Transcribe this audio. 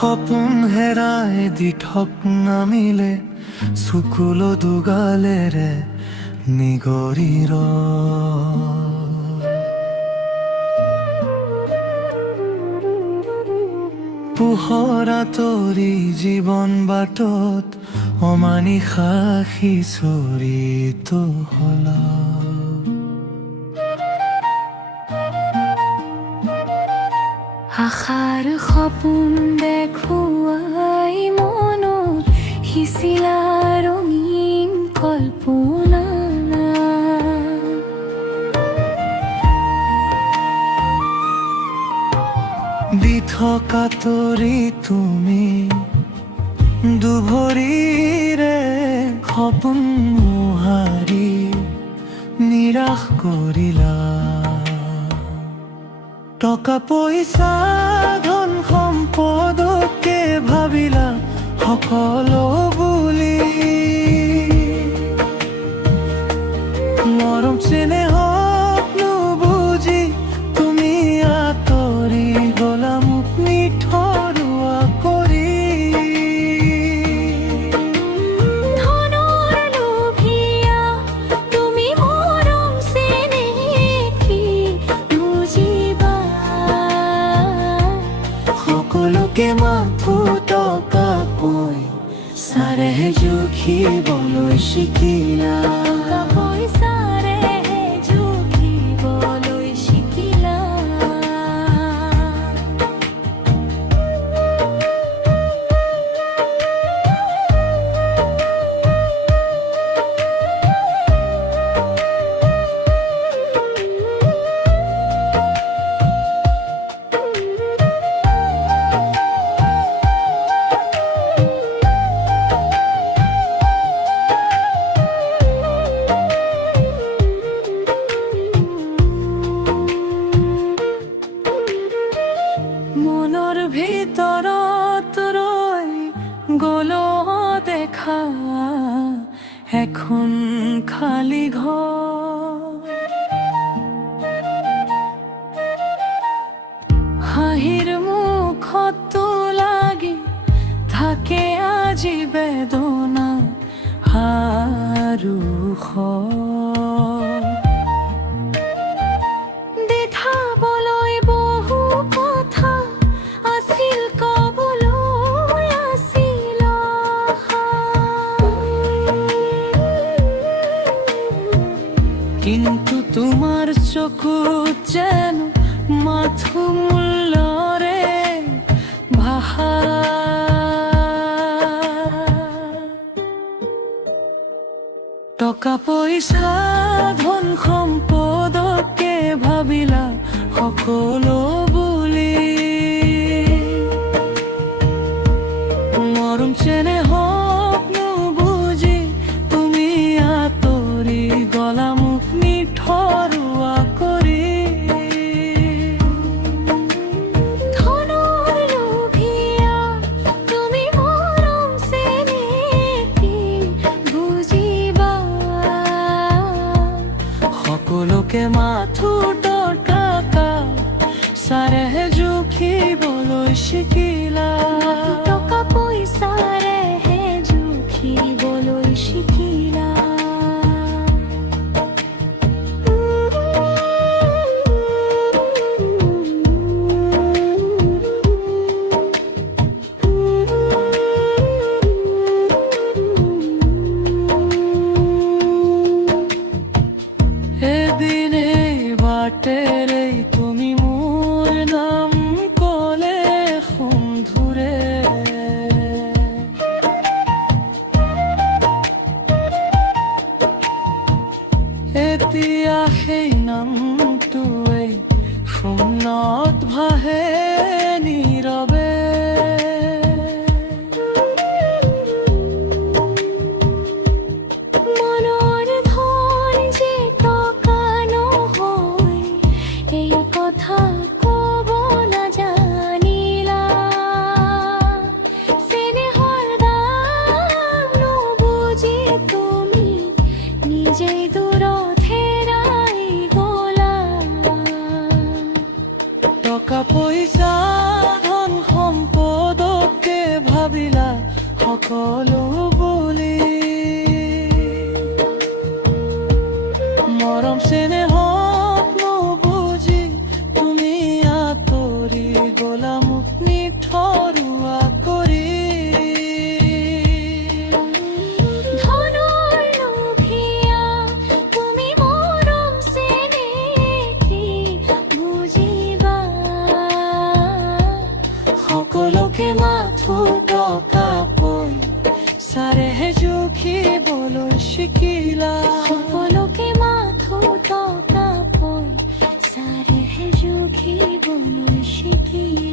সপোন হেৰাই দিঠক নামিলে চকুলো দুগালেৰে নিগৰীৰ পোহৰ আঁতৰি জীৱন বাটত অমানিশা সিঁচৰিতো হলা আশাৰ সপোন দেখুৱাই মনত সিঁচিলা ৰঙীন কল্পনা দি থকা তৰি তুমি দুভৰিৰে সপোন মোহাৰি নিৰাশ কৰিলা টকা পইচা ধন সম্পদকে ভাবিলা সকলো বুলি মৰম চেনেহক নুবুজি তুমি আঁতৰি গলা মোক নিঠৰুৱা কৰি ধনৰ লোভিয়া তুমি মৰম চেনেহী বুজিবা সকলোকে মাথো টকা পইচাৰেহে জুখিবলৈ শিকিলা পইচাৰেহে জুখিবলৈ শিকিলা মনৰ ভিতৰত ৰৈ গলো দেখা এখন খালী ঘৰ হাঁহিৰ মুখতো লাগি থাকে আজি বেদনা আৰু দেখাবলৈ বহু কথা আছিল কবলৈ আছিল আশা। কিন্তু তোমাৰ চকুত যেন মাথো মূল্যৰে ভাষা টকা পইচা ধন সম্পদকে ভাবিলা সকলো বুলি মৰম চেনেহক নুবুজি তুমি আঁতৰি গলা মোক নিঠৰুৱা কৰি ধনৰ লোভিয়া তুমি মৰম চেনেহী বুজিবা সকলোকে মাথো টকা চাৰেহে জুখিবলৈ শিকিলা টকা পইচাৰেহে জুখিবলৈ শিকিলা এদিন এই বাটেৰে তুমি মোৰ নাম ক'লে সুমধুৰে চলো বলি মৰম চেনেহ বুজি তুমি আঁতৰি গলা মোক নিঠৰুৱা কৰি ধনৰ লোভিয়া তুমি মৰম চেনেহ বুজিবা সকলোকে মাথো টকা পইচাৰেহে জুখিবলৈ শিকিলা সকলোকে মাথো টকা পইচাৰেহে জুখিবলৈ শিকিলা